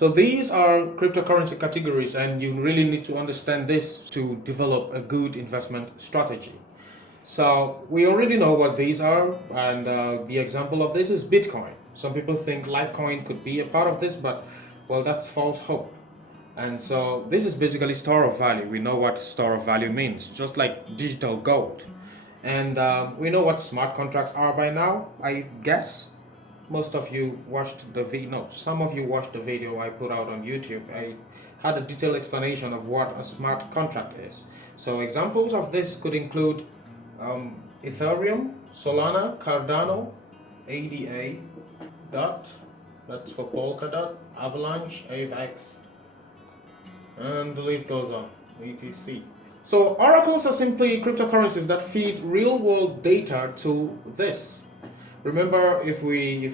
So these are cryptocurrency categories, and you really need to understand this to develop a good investment strategy. So we already know what these are, and the example of this is Bitcoin. Some people think Litecoin could be a part of this, but well, that's false hope. And so this is basically store of value. We know what store of value means, just like digital gold. And we know what smart contracts are by now, I guess. Most of you watched the video, no, some of you watched the video I put out on YouTube. I had a detailed explanation of what a smart contract is. So examples of this could include Ethereum, Solana, Cardano, ADA, DOT, that's for Polkadot, Avalanche, AVAX, and the list goes on, etc. So oracles are simply cryptocurrencies that feed real-world data to this. Remember, if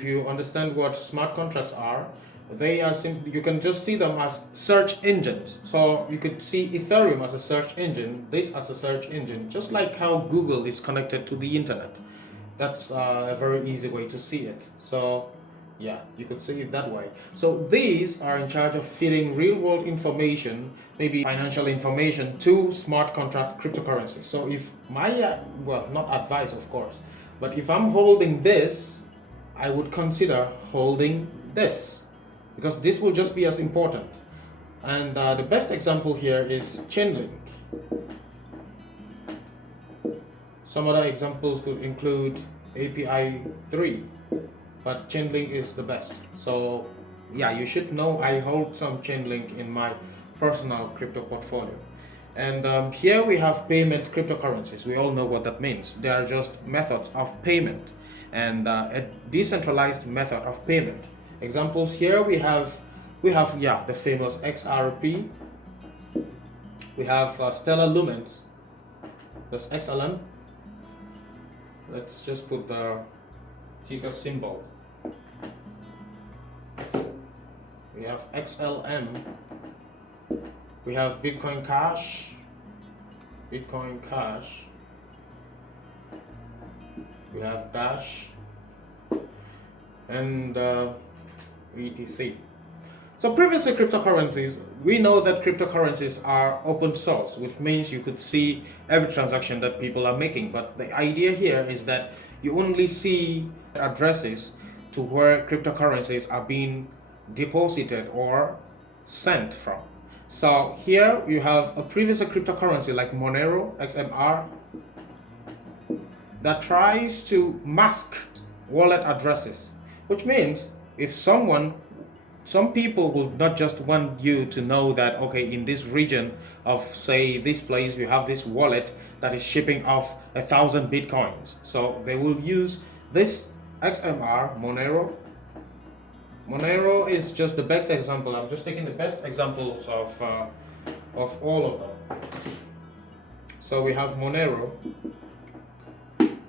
you understand what smart contracts are, they are simply, you can just see them as search engines. So you could see Ethereum as a search engine, this as a search engine, just like how Google is connected to the internet. That's a very easy way to see it. So yeah, you could see it that way. So these are in charge of feeding real world information, maybe financial information, to smart contract cryptocurrencies. So if my, well, not advice of course, but if I'm holding this, I would consider holding this, because this will just be as important. And the best example here is Chainlink. Some other examples could include API 3, but Chainlink is the best. So yeah, you should know I hold some Chainlink in my personal crypto portfolio. And here we have payment cryptocurrencies. We all know what that means. They are just methods of payment, and a decentralized method of payment. Examples here we have yeah, the famous XRP. We have Stellar Lumens. That's XLM. Let's just put the ticker symbol. We have XLM. We have Bitcoin Cash. Bitcoin Cash. We have Dash. And etc. So previously cryptocurrencies, we know that cryptocurrencies are open source, which means you could see every transaction that people are making. But the idea here is that you only see addresses to where cryptocurrencies are being deposited or sent from. So here you have a previous cryptocurrency like Monero, XMR, that tries to mask wallet addresses, which means if some people will not just want you to know that, okay, in this region of, say, this place, you have this wallet that is shipping off 1,000 Bitcoins. So they will use this XMR, Monero. Monero is just the best example. I'm just taking the best examples of all of them. So we have Monero.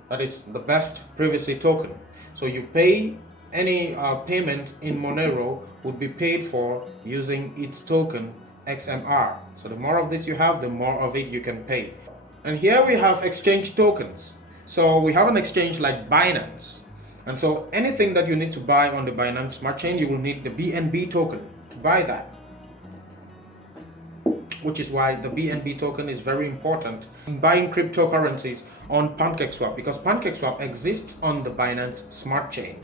That is the best privacy token. So you pay any payment in Monero would be paid for using its token XMR. So the more of this you have, the more of it you can pay. And here we have exchange tokens. So we have an exchange like Binance. And so anything that you need to buy on the Binance Smart Chain, you will need the BNB token to buy that. Which is why the BNB token is very important in buying cryptocurrencies on PancakeSwap, because PancakeSwap exists on the Binance Smart Chain.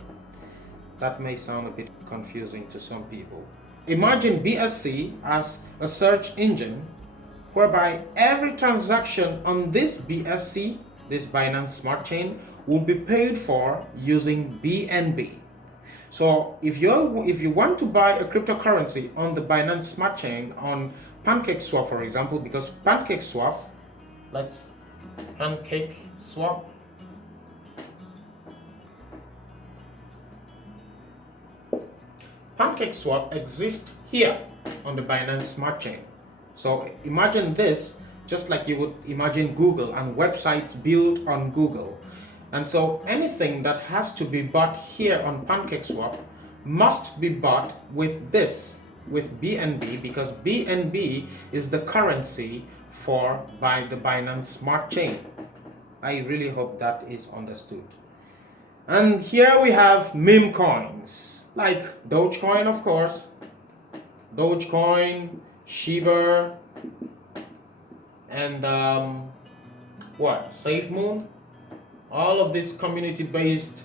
That may sound a bit confusing to some people. Imagine BSC as a search engine whereby every transaction on this BSC, this Binance Smart Chain, will be paid for using BNB. So if you want to buy a cryptocurrency on the Binance Smart Chain on PancakeSwap, for example, because PancakeSwap, PancakeSwap exists here on the Binance Smart Chain. So imagine this just like you would imagine Google and websites built on Google. And so anything that has to be bought here on PancakeSwap must be bought with this, with BNB, because BNB is the currency by the Binance Smart Chain. I really hope that is understood. And here we have meme coins, like Dogecoin, of course. Dogecoin, Shiba, and SafeMoon. All of these community-based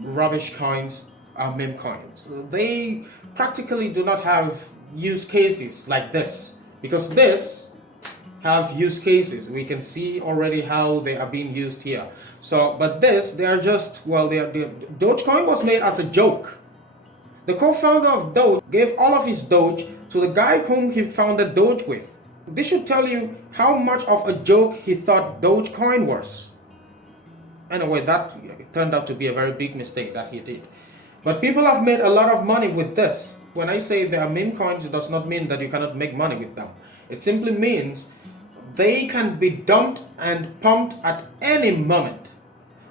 rubbish coins are meme coins. They practically do not have use cases like this, because this have use cases. We can see already how they are being used here. So, but this, they are just, Dogecoin was made as a joke. The co-founder of Doge gave all of his Doge to the guy whom he founded Doge with. This should tell you how much of a joke he thought Dogecoin was. Anyway, that turned out to be a very big mistake that he did. But people have made a lot of money with this. When I say they are meme coins, it does not mean that you cannot make money with them. It simply means they can be dumped and pumped at any moment.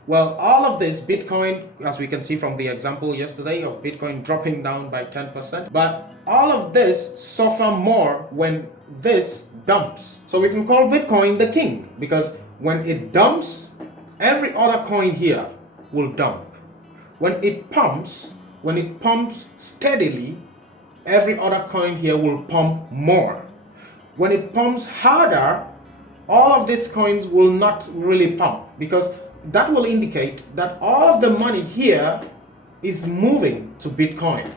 Well, all of this, Bitcoin, as we can see from the example yesterday of Bitcoin dropping down by 10%, but all of this suffer more when this dumps. So we can call Bitcoin the king, because when it dumps, every other coin here will dump. When it pumps steadily, every other coin here will pump more. When it pumps harder, all of these coins will not really pump, because that will indicate that all of the money here is moving to Bitcoin.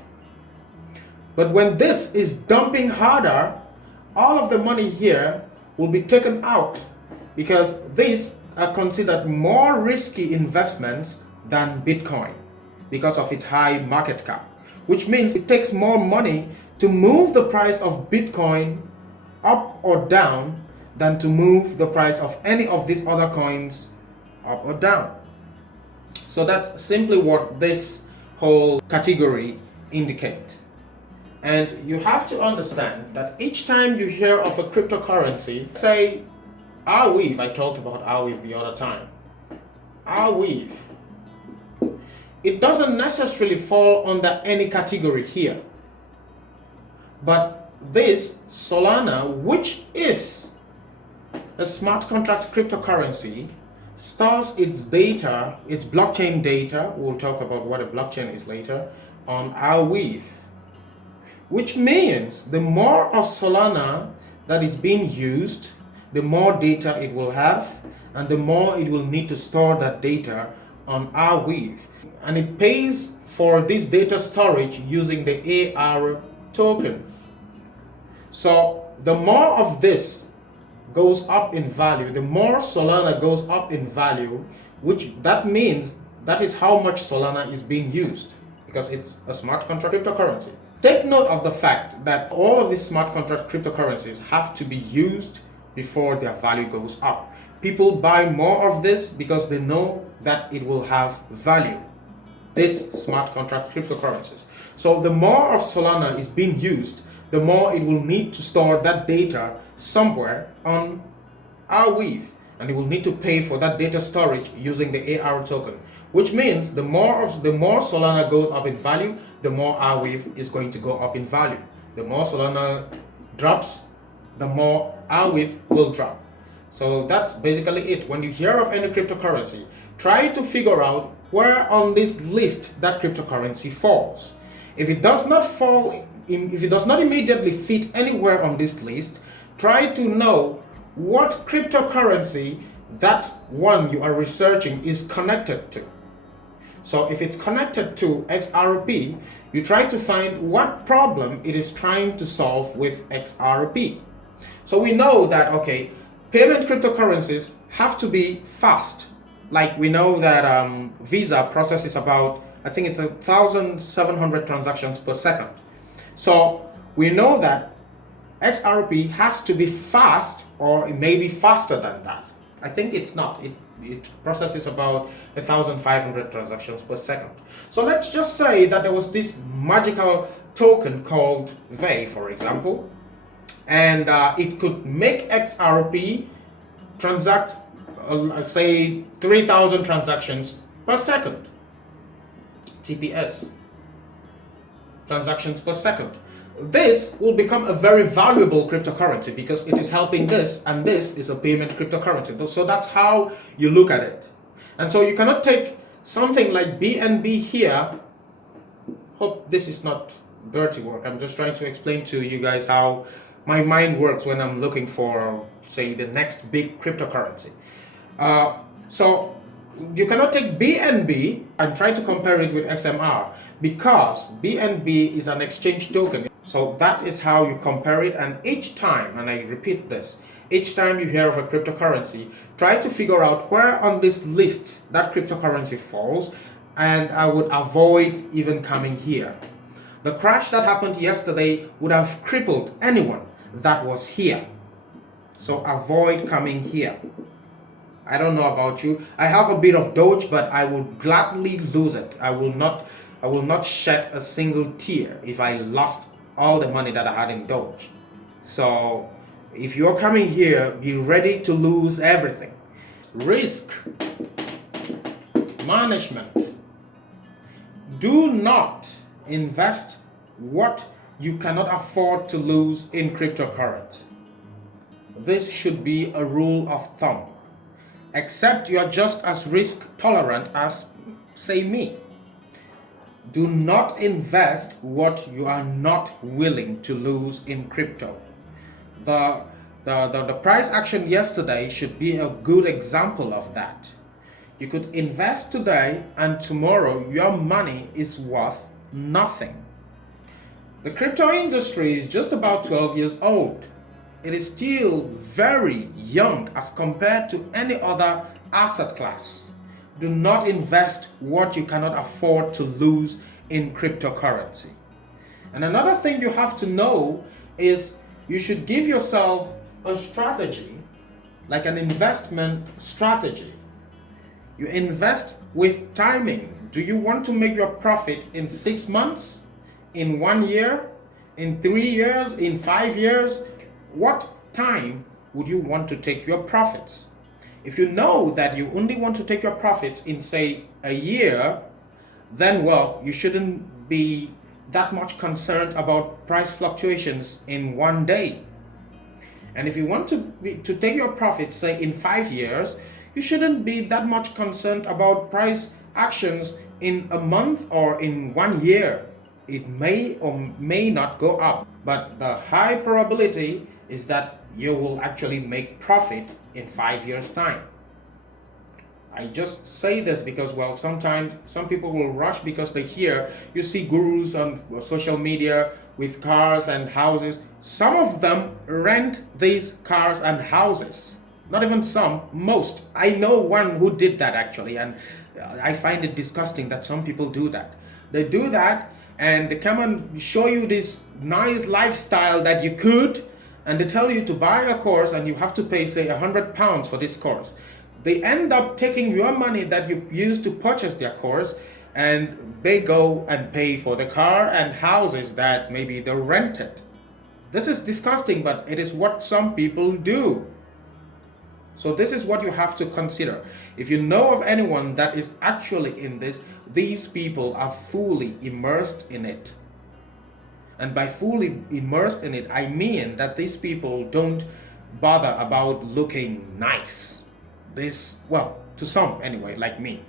But when this is dumping harder, all of the money here will be taken out, because these are considered more risky investments than Bitcoin because of its high market cap, which means it takes more money to move the price of Bitcoin up or down than to move the price of any of these other coins up or down. So that's simply what this whole category indicates. And you have to understand that each time you hear of a cryptocurrency, say Herve, I talked about Herve the other time. Herve, it doesn't necessarily fall under any category here. But this Solana, which is a smart contract cryptocurrency, stores its data, its blockchain data, we'll talk about what a blockchain is later, on Herve. Which means the more of Solana that is being used, the more data it will have, and the more it will need to store that data on Herve. And it pays for this data storage using the AR token. So the more of this goes up in value, the more Solana goes up in value, which that means that is how much Solana is being used, because it's a smart contract cryptocurrency. Take note of the fact that all of these smart contract cryptocurrencies have to be used before their value goes up. People buy more of this because they know that it will have value, this smart contract cryptocurrencies. So the more of Solana is being used, the more it will need to store that data somewhere on Herve, and it will need to pay for that data storage using the AR token, which means the more Solana goes up in value, the more Herve is going to go up in value. The more Solana drops, the more Herve will drop. So that's basically it. When you hear of any cryptocurrency, try to figure out where on this list that cryptocurrency falls. If it does not fall, if it does not immediately fit anywhere on this list, try to know what cryptocurrency that one you are researching is connected to. So if it's connected to XRP, you try to find what problem it is trying to solve with XRP. So we know that, okay, payment cryptocurrencies have to be fast. Like we know that Visa processes about, I think it's 1,700 transactions per second. So we know that XRP has to be fast, or it may be faster than that. I think it's not. It processes about 1,500 transactions per second. So let's just say that there was this magical token called Herve, for example, and it could make XRP transact, say, 3,000 transactions per second. TPS, transactions per second. This will become a very valuable cryptocurrency because it is helping this, and this is a payment cryptocurrency. So that's how you look at it. And so you cannot take something like BNB here. Hope this is not dirty work. I'm just trying to explain to you guys how my mind works when I'm looking for, say, the next big cryptocurrency. So you cannot take BNB and try to compare it with XMR, because BNB is an exchange token. So that is how you compare it. And each time, and I repeat this, each time you hear of a cryptocurrency, try to figure out where on this list that cryptocurrency falls, and I would avoid even coming here. The crash that happened yesterday would have crippled anyone that was here. So avoid coming here. I don't know about you. I have a bit of Doge, but I will gladly lose it. I will not shed a single tear if I lost all the money that I had in Doge. So if you're coming here, be ready to lose everything. Risk management. Do not invest what you cannot afford to lose in cryptocurrency. This should be a rule of thumb. Except you are just as risk tolerant as, say, me. Do not invest what you are not willing to lose in crypto. The price action yesterday should be a good example of that. You could invest today and tomorrow your money is worth nothing. The crypto industry is just about 12 years old. It is still very young as compared to any other asset class. Do not invest what you cannot afford to lose in cryptocurrency. And another thing you have to know is you should give yourself a strategy, like an investment strategy. You invest with timing. Do you want to make your profit in 6 months, in 1 year, in 3 years, in 5 years? What time would you want to take your profits? If you know that you only want to take your profits in, say, a year, then, well, you shouldn't be that much concerned about price fluctuations in 1 day. And if you want to take your profits, say, in 5 years, you shouldn't be that much concerned about price actions in a month or in 1 year. It may or may not go up, but the high probability is that you will actually make profit in 5 years' time. I just say this because, well, sometimes some people will rush because they hear, you see gurus on social media with cars and houses. Some of them rent these cars and houses. Not even some, most. I know one who did that actually, and I find it disgusting that some people do that. They do that and they come and show you this nice lifestyle that you could, and they tell you to buy a course and you have to pay, say, £100 for this course. They end up taking your money that you used to purchase their course, and they go and pay for the car and houses that maybe they rented. This is disgusting, but it is what some people do. So this is what you have to consider. If you know of anyone that is actually in this, these people are fully immersed in it. And by fully immersed in it, I mean that these people don't bother about looking nice. This, well, to some anyway, like me.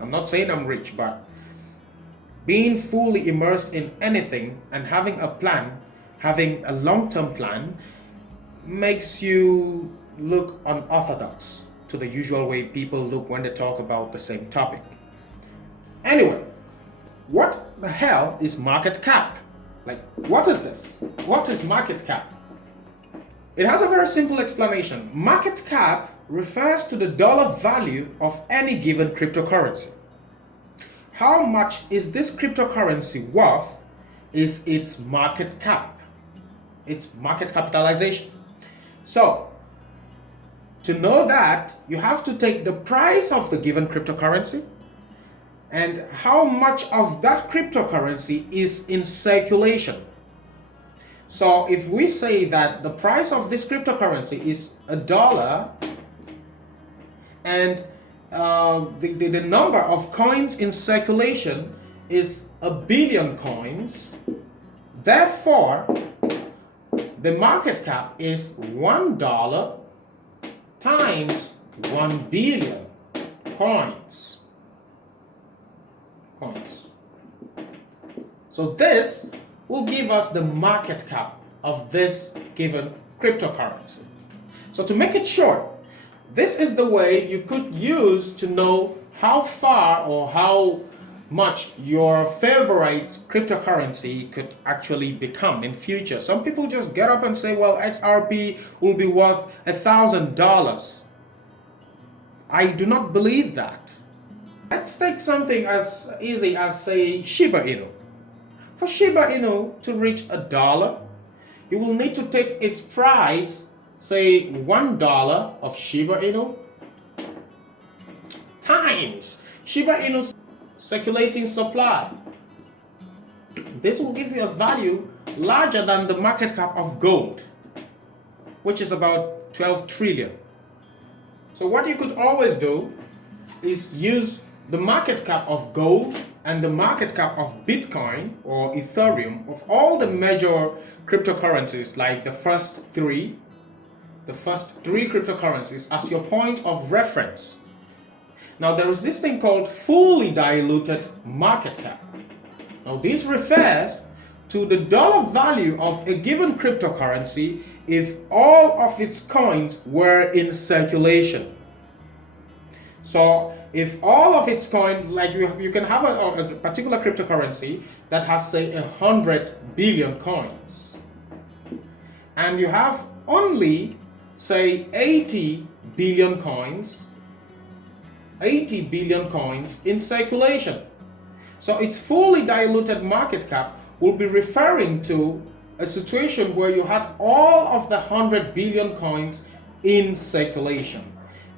I'm not saying I'm rich, but being fully immersed in anything and having a plan, having a long-term plan, makes you look unorthodox to the usual way people look when they talk about the same topic. Anyway, what the hell is market cap? Like, what is this? What is market cap? It has a very simple explanation. Market cap refers to the dollar value of any given cryptocurrency. How much is this cryptocurrency worth is its market cap, its market capitalization. So, to know that, you have to take the price of the given cryptocurrency and how much of that cryptocurrency is in circulation. So if we say that the price of this cryptocurrency is $1 and the number of coins in circulation is 1 billion coins, therefore the market cap is $1 times 1 billion coins. So So this will give us the market cap of this given cryptocurrency. So to make it short, this is the way you could use to know how far or how much your favorite cryptocurrency could actually become in future. Some people just get up and say, well, XRP will be worth $1,000. I do not believe that. Let's take something as easy as, say, Shiba Inu. For Shiba Inu to reach $1, you will need to take its price, say $1 of Shiba Inu, times Shiba Inu's circulating supply. This will give you a value larger than the market cap of gold, which is about 12 trillion. So what you could always do is use the market cap of gold and the market cap of Bitcoin or Ethereum, of all the major cryptocurrencies, like the first three cryptocurrencies, as your point of reference. Now there is this thing called fully diluted market cap. Now this refers to the dollar value of a given cryptocurrency if all of its coins were in circulation. So if all of its coins, like you can have a particular cryptocurrency that has, say, 100 billion coins, and you have only, say, 80 billion coins in circulation. So its fully diluted market cap will be referring to a situation where you had all of the 100 billion coins in circulation.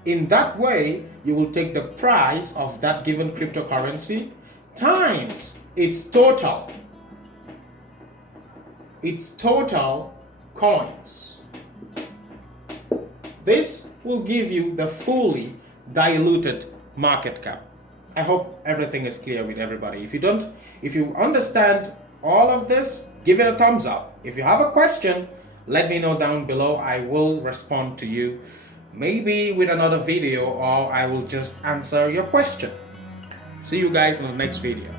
In that way, you will take the price of that given cryptocurrency times its total coins. This will give you the fully diluted market cap. I hope everything is clear with everybody. If you understand all of this, give it a thumbs up. If you have a question, let me know down below. I will respond to you, maybe with another video, or I will just answer your question. See you guys in the next video.